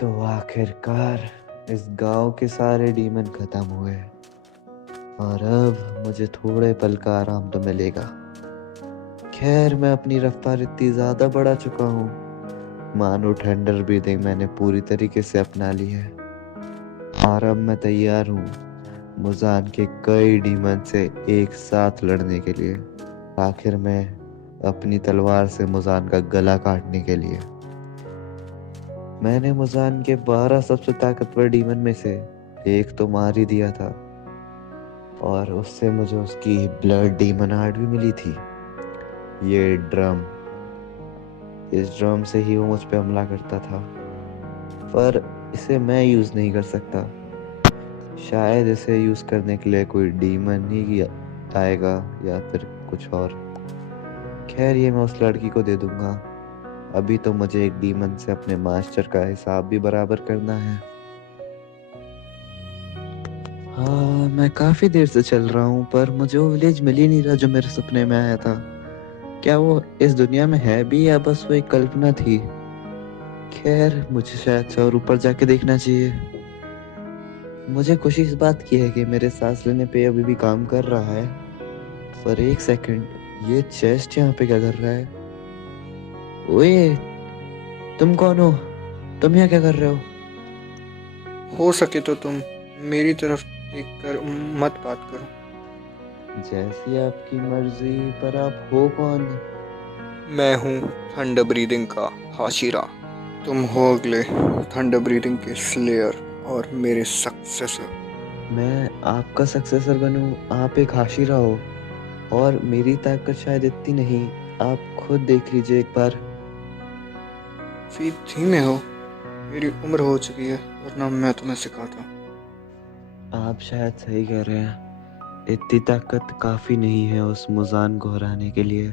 तो आखिरकार इस गांव के सारे डीमन खत्म हुए और अब मुझे थोड़े पल का आराम तो मिलेगा। खैर, मैं अपनी रफ्तार इतनी ज्यादा बढ़ा चुका हूँ, मानो थंडर ब्रीदिंग मैंने पूरी तरीके से अपना ली है और अब मैं तैयार हूँ मुजान के कई डीमन से एक साथ लड़ने के लिए। आखिर में अपनी तलवार से मुजान का गला काटने के लिए। मैंने मुजान के 12 सबसे ताकतवर डीमन में से एक तो मार ही दिया था और उससे मुझे उसकी ब्लड डीमन आर्ट भी मिली थी। ये ड्रम, इस ड्रम से ही वो मुझ पे हमला करता था, पर इसे मैं यूज नहीं कर सकता। शायद इसे यूज करने के लिए कोई डीमन ही आएगा या फिर कुछ और। खैर, ये मैं उस लड़की को दे दूंगा। अभी तो मुझे एक डीमन से अपने मास्टर का हिसाब भी बराबर करना है। हाँ, मैं काफी देर से चल रहा हूँ पर मुझे वो विलेज मिल ही नहीं रहा जो मेरे सपने में आया था। क्या वो इस दुनिया में है भी या बस वो एक कल्पना थी? खैर, मुझे शायद से और ऊपर जाके देखना चाहिए। मुझे खुशी इस बात की है कि मेरे सांस लेने पे अभी भी काम कर रहा है। पर एक सेकंड, ये चेस्ट यहाँ पे क्या कर रहा है? ओए, तुम कौन हो? तुम यहाँ क्या कर रहे हो सके तो तुम मेरी तरफ देखकर मत बात करो। हो? जैसी आपकी मर्जी, पर आप हो कौन? मैं हूँ थंडर ब्रीदिंग का हाशिरा। तुम हो अगले थंडर ब्रीदिंग के स्लेयर और मेरे सक्सेसर। मैं आपका सक्सेसर बनूं? आप एक हाशिरा हो और मेरी ताकत शायद इतनी नहीं। आप खुद देख लीजिए एक बार। फीत धीमे हो, मेरी उम्र हो चुकी है वरना मैं तुम्हें सिखाता। आप शायद सही कह रहे हैं, इतनी ताकत काफी नहीं है उस मुजान को हराने के लिए।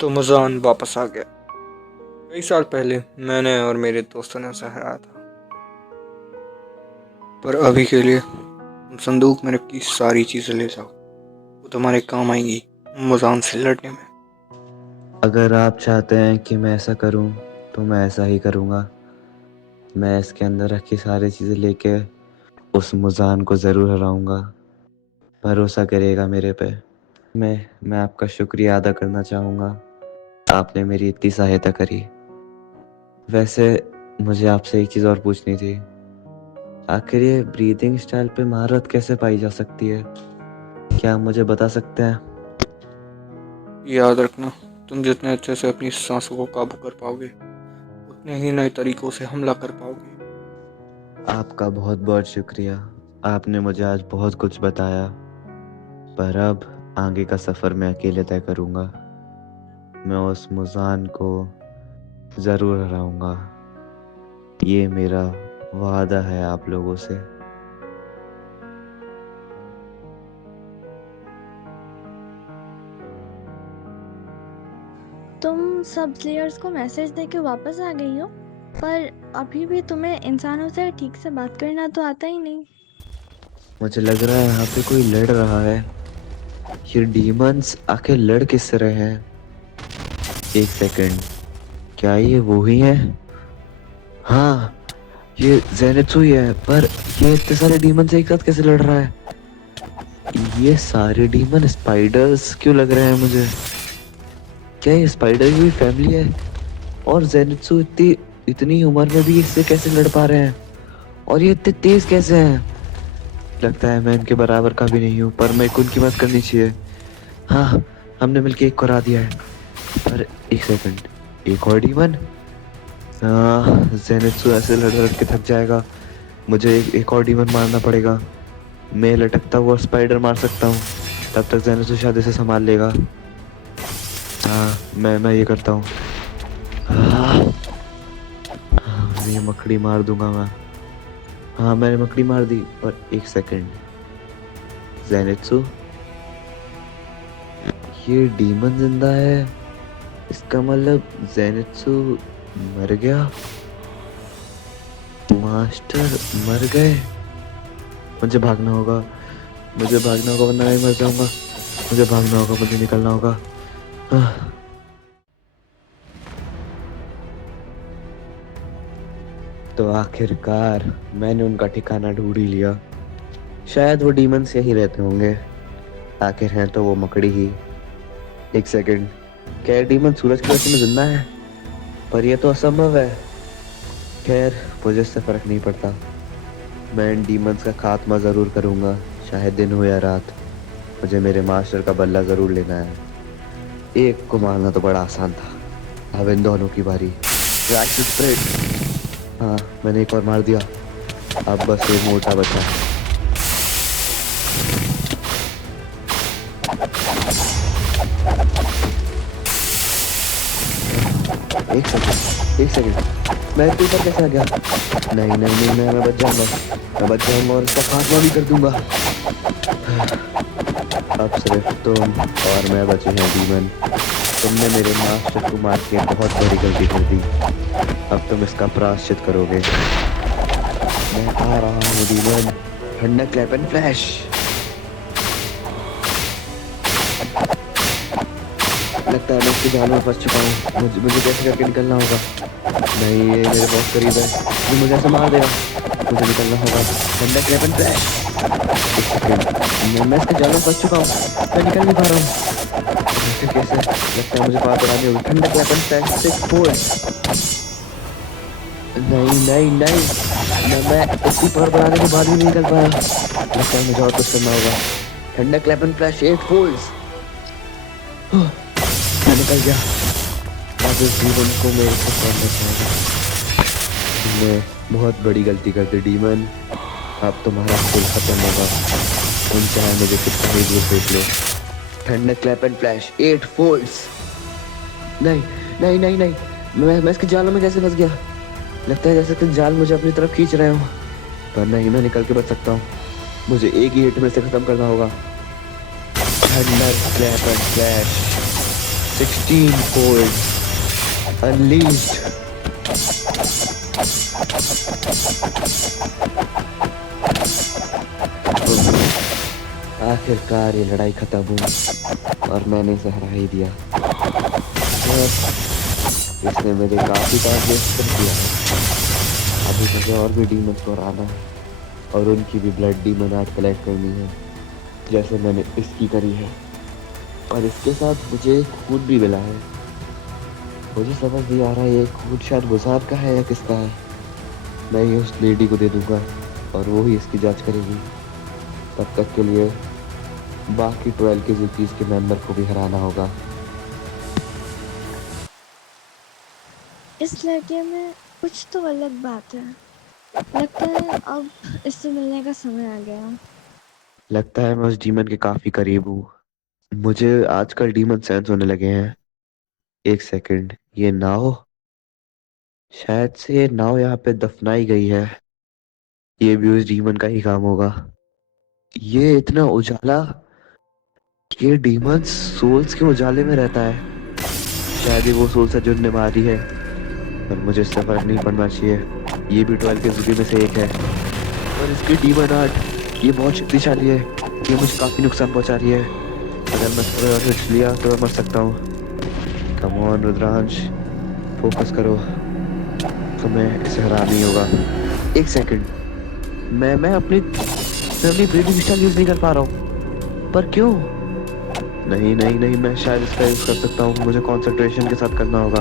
तो मुजान वापस आ गया। कई साल पहले मैंने और मेरे दोस्तों ने उसे हराया था, पर अभी के लिए तुम संदूक में रखी सारी चीजें ले जाओ। वो तुम्हारे काम आएंगी मुजान से लड़ने में। अगर आप चाहते हैं कि मैं ऐसा करूं तो मैं ऐसा ही करूंगा। मैं इसके अंदर रखी सारी चीजें लेके उस मुजान को जरूर हराऊंगा। भरोसा करिएगा मेरे पे। मैं आपका शुक्रिया अदा करना चाहूंगा। आपने मेरी इतनी सहायता करी। वैसे मुझे आपसे एक चीज और पूछनी थी। आखिर ये ब्रीदिंग स्टाइल पे महारत कैसे पाई जा सकती है? क्या आप मुझे बता सकते हैं? याद रखना, तुम जितने अच्छे से अपनी सांसों को काबू कर पाओगे उतने ही नए तरीकों से हमला कर पाओगे। आपका बहुत बहुत शुक्रिया। आपने मुझे आज बहुत कुछ बताया, पर अब आगे का सफर मैं अकेले तय करूंगा। मैं उस मुजान को जरूर हराऊंगा। ये मेरा वादा है आप लोगों से। तुम सब स्लेयर्स को मैसेज देके वापस आ गई हो, पर अभी भी तुम्हें इंसानों से ठीक से बात करना तो आता ही नहीं। मुझे लग रहा है यहाँ पे कोई लड़ रहा है। ये डीमंस आखिर लड़ किस रहे हैं? एक सेकंड, क्या ये वो ही है? हाँ, ये जेनित्सु ही है, पर ये इतने सारे डीमन से एक साथ कैसे लड़ रहा है? ये सारे डीमन स्पाइडर्स क्यों लग रहे हैं मुझे? क्या ये स्पाइडर की भी फैमिली है? और जेनित्सु इतनी इतनी उम्र में भी इससे कैसे लड़ पा रहे हैं? और ये इतने तेज कैसे हैं? लगता है मैं इनके बराबर का भी नहीं हूँ, पर मेरे को उनकी मदद करनी चाहिए। हाँ, हमने मिलके एक को हरा दिया है। पर एक सेकंड, एक और डीमन? जेनित्सु ऐसे लड़ लड़ के थक जाएगा। मुझे एक और डीमन मारना पड़ेगा। मैं लटकता हुआ स्पाइडर मार सकता हूँ, तब तक जेनित्सु शायद इसे संभाल लेगा। हाँ, मैं ये करता हूँ। हाँ, ये मकड़ी मार दूंगा मैं। हाँ, मैंने मकड़ी मार दी, पर एक सेकंड, जेनित्सु, ये डीमन जिंदा है? इसका मतलब जेनित्सु मर गया? मास्टर मर गए? मुझे भागना होगा। मुझे भागना होगा वरना मैं मर जाऊंगा। मुझे भागना होगा, मुझे निकलना होगा। आह, तो आखिरकार मैंने उनका ठिकाना ढूंढ ही लिया। शायद वो डीमंस यही रहते होंगे, आखिर हैं तो वो मकड़ी ही। एक सेकंड, क्या डीमन सूरज की रोशनी में जिंदा है? पर यह तो असंभव है। खैर, मुझे इससे फर्क नहीं पड़ता। मैं इन डीमंस का खात्मा जरूर करूंगा, चाहे दिन हो या रात। मुझे मेरे मास्टर का बदला जरूर लेना है। एक को मारना तो बड़ा आसान था, अब इन दोनों की बारी। Right spread. हाँ, मैंने एक और मार दिया। अब बस एक मोटा बचा। एक सेकंड, मैं इसके ऊपर कैसे आ गया? नहीं नहीं नहीं, मैं बच जाऊंगा और इसका खात्मा भी कर दूंगा। अब सिर्फ तुम और मैं बचे हैं डीमन। तुमने मेरे मास्टर को मार के बहुत बड़ी गलती कर दी। अब तुम इसका प्रायश्चित करोगे। मैं आ रहा हूँ डीमन। ठंडक क्लैप एंड फ्लैश। लगता है मैं इसके जाल में फंस चुका हूँ। मुझे कैसे करके निकलना होगा? नहीं, ये मेरे बहुत करीब है, ये मुझे ऐसे मार देगा। मुझे निकलना होगा। ठंडक क्लैप एंड फ्लैश। मैं इसके जाल में फंस चुका हूँ, मैं निकल नहीं पा रहा हूँ। कैसे? लगता है मुझे पावर बढ़ानी होगी। ठंडक क्लैप एंड फ्लैश 6 फोल्ड। नहीं नहीं नहीं, मैं इतनी पावर बढ़ाने के बाद भी नहीं निकल पाया। लगता है मुझे और कुछ करना होगा। ठंडक क्लैप एंड फ्लैश 8 फोल्ड्स। मैं निकल गया। अब इस डीमन को मेरे से कौन बचाएगा? तुमने बहुत बड़ी गलती कर दी डीमन। अब तुम्हारा खेल खत्म होगा। तुम चाहे मुझे कितना ही दूर फेंक लो। ठंडक क्लैप एंड फ्लैश 8 फोल्ड्स। नहीं नहीं नहीं नहीं, मैं इसके जालों में कैसे फंस गया? लगता है जैसे कि जाल मुझे अपनी तरफ खींच रहे हो। पर नहीं, मैं निकल के बच सकता हूँ। मुझे एक ही हिट में से खत्म करना होगा। ठंडक clap and flash 16 folds unleashed. आखिरकार ये लड़ाई खत्म हुई और मैंने इसे हरा ही दिया। इसने मेरे काफी टाइम वेस्ट कर दिया है। अभी मुझे और भी डीमंस को हराना है और उनकी भी ब्लड डीमन आर्ट कलेक्ट करनी है, जैसे मैंने इसकी करी है। और इसके साथ मुझे एक खून भी मिला है। मुझे समझ नहीं आ रहा है ये खून शायद गुजार का है या किसका है। मैं ये उस लेडी को दे दूंगा और वो ही इसकी जांच करेगी। तब तक के लिए बाकी 12 के ज़ूकीज़ के मेंबर को भी हराना होगा। इस लड़के में कुछ तो अलग बात है। लगता है अब इससे मिलने का समय आ गया। लगता है मैं उस डीमन के काफी करीब हूँ। मुझे आजकल डीमन सेंस होने लगे हैं। एक सेकंड, ये नाव, शायद से ये नाव यहाँ पे दफनाई गई है। ये भी उस डीमन का ही काम होगा। ये इतना उजाला, ये डीमन सोल्स के उजाले में रहता है। शायद ये वो सोल्स है जो उन्हें मारी है, पर मुझे इससे फर्क नहीं पड़ना चाहिए। ये भी 12 के ज़ूकी में से एक है और इसकी डीमन आर्ट ये बहुत शक्तिशाली है। ये मुझे काफी नुकसान पहुंचा रही है। अगर मैं थोड़ा और हिट लिया तो मैं मर सकता हूँ। कम ऑन रुद्रांश, फोकस करो, तुम्हें इसे हरा नहीं होगा। एक सेकंड, मैं अपनी ब्रीदिंग स्टाइल यूज नहीं कर पा रहा हूँ। पर क्यों? नहीं नहीं नहीं, मैं शायद इसका यूज कर सकता हूँ। मुझे कंसंट्रेशन के साथ करना होगा,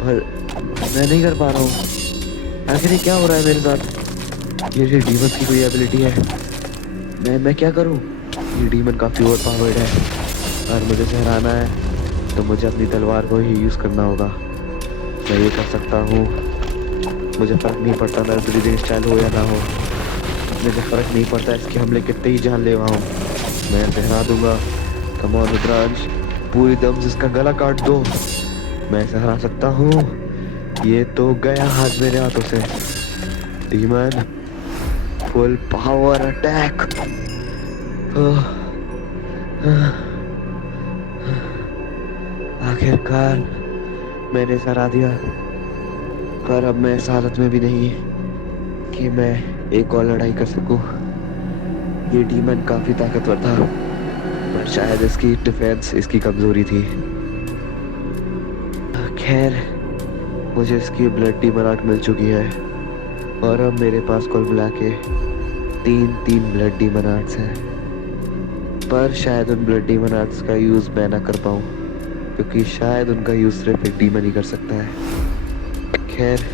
पर मैं नहीं कर पा रहा हूँ। आखिर ये क्या हो रहा है मेरे साथ? ये डीमन की कोई एबिलिटी है? मैं क्या करूँ? ये डीमन काफी ओवर पावर्ड है और मुझे इसे हराना है तो मुझे अपनी तलवार को ही यूज करना होगा। मैं ये कर सकता हूँ। मुझे फर्क नहीं पड़ता मेरा ब्रीदिंग स्टाइल हो या ना हो। मुझे फर्क नहीं पड़ता इसके हमले कितने ही जानलेवा हों। मैं इसे हरा दूंगा। कम ऑन रुद्रांश, पूरी दम से इसका गला काट दो। मैं इसे हरा सकता हूँ। ये तो गया हाथ मेरे हाथों से। Demon full power attack. आखिरकार मैंने इसे हरा दिया, पर अब मैं इस हालत में भी नहीं कि मैं एक और लड़ाई कर सकूं। ये डीमन काफी ताकतवर था, पर शायद इसकी डिफेंस इसकी कमजोरी थी। खैर, मुझे इसकी ब्लड डीमन आर्ट मिल चुकी है और अब मेरे पास कुल मिला के 3 ब्लड डीमन आर्ट्स हैं। पर शायद उन ब्लड डीमन आर्ट्स का यूज मैं ना कर पाऊँ, क्योंकि शायद उनका यूज सिर्फ एक डीमन ही कर सकता है। खैर,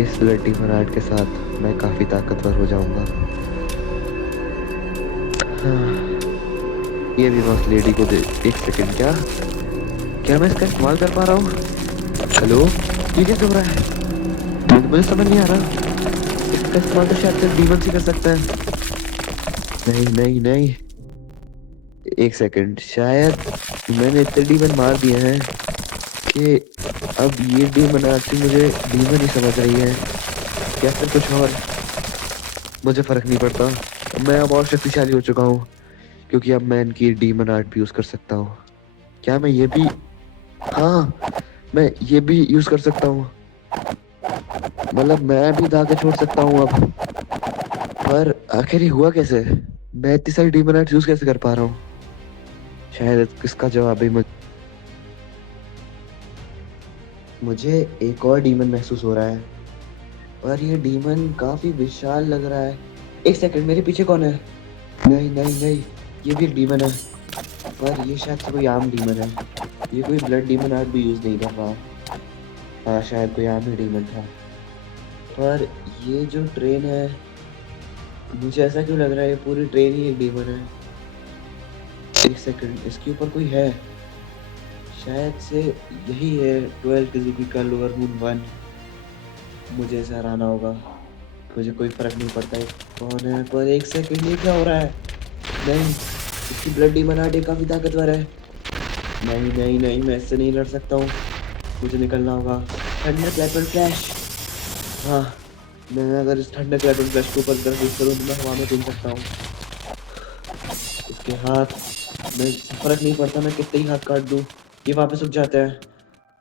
इस ब्लड डीमन आर्ट के साथ मैं काफी ताकतवर हो जाऊंगा। हाँ, ये भी बस लेडी को दे। एक सेकंड, क्या मैं इसका इस्तेमाल कर पा रहा हूँ? हेलो, ये क्या हो रहा है? मुझे समझ नहीं आ रहा। इसका इस्तेमाल तो शायद सिर्फ डीमन ही कर सकता है। नहीं नहीं नहीं, एक सेकंड, शायद मैंने इतने डीमन मार दिए हैं कि अब ये डीमन आर्ट मुझे डीमन ही समझ रही है, या फिर कुछ और। मुझे फर्क नहीं पड़ता, मैं अब और शक्तिशाली हो चुका हूँ, क्योंकि अब मैं इनकी डीमन आर्ट भी यूज कर सकता हूँ। क्या मैं ये भी, हाँ, मैं ये भी यूज कर सकता हूँ। मतलब मैं भी धागे छोड़ सकता हूँ अब। पर आखिर ये हुआ कैसे? मैं इतनी सारी डीमन आर्ट यूज कैसे कर पा रहा हूँ? शायद इसका जवाब भी मुझे एक और डीमन महसूस हो रहा है, पर ये डीमन काफी विशाल लग रहा है। एक सेकंड, मेरे पीछे कौन है? नहीं नहीं नहीं, ये भी एक डीमन है, पर ये शायद से कोई आम डीमन है। ये कोई ब्लड डीमन आर्ट भी यूज नहीं कर रहा। हाँ, शायद कोई आम ही डीमन था। पर ये जो ट्रेन है, मुझे ऐसा क्यों लग रहा है ये पूरी ट्रेन ही एक डीमन है। एक सेकंड, इसके ऊपर कोई है, शायद से यही है 12 किजुकी का लोअर मून 1। मुझे इसे हराना होगा। मुझे कोई फर्क नहीं पड़ता है कौन है, पर एक सेकंड, ये क्या हो रहा है? नहीं, इसकी ब्लड डीमन आर्ट काफी ताकतवर है। नहीं नहीं नहीं, मैं इससे नहीं लड़ सकता हूँ। मुझे निकलना होगा। Thunder clap and flash. हाँ, मैं अगर इस थंडर क्लैप एंड फ्लैश को ऊपर की तरफ यूज करूँ तो मैं हवा में घूम सकता हूँ। इसके हाथ, मैं फर्क नहीं पड़ता मैं कितने ही हाथ काट दूँ, ये वापस उठ जाता है।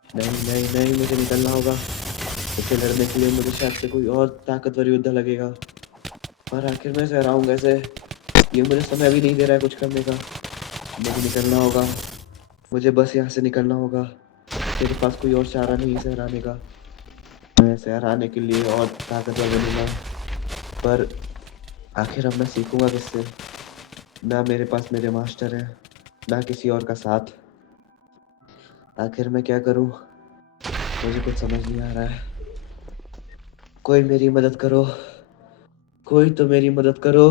नहीं नहीं नहीं, मुझे निकलना होगा। इससे लड़ने के लिए मुझे शायद से कोई और ताकतवर योद्धा लगेगा, पर आखिर मैं इसे हराऊं कैसे? ये मुझे समय भी नहीं दे रहा है कुछ करने का। मुझे निकलना होगा, मुझे बस यहाँ से निकलना होगा। मेरे पास कोई और चारा नहीं इसे हराने का। मैं इसे हराने के लिए और ताकतवर बनूंगा, पर आखिर अब मैं सीखूंगा किससे? ना मेरे पास मेरे मास्टर है, ना किसी और का साथ। आखिर मैं क्या करूं? मुझे कुछ समझ नहीं आ रहा है। कोई मेरी मदद करो, कोई तो मेरी मदद करो।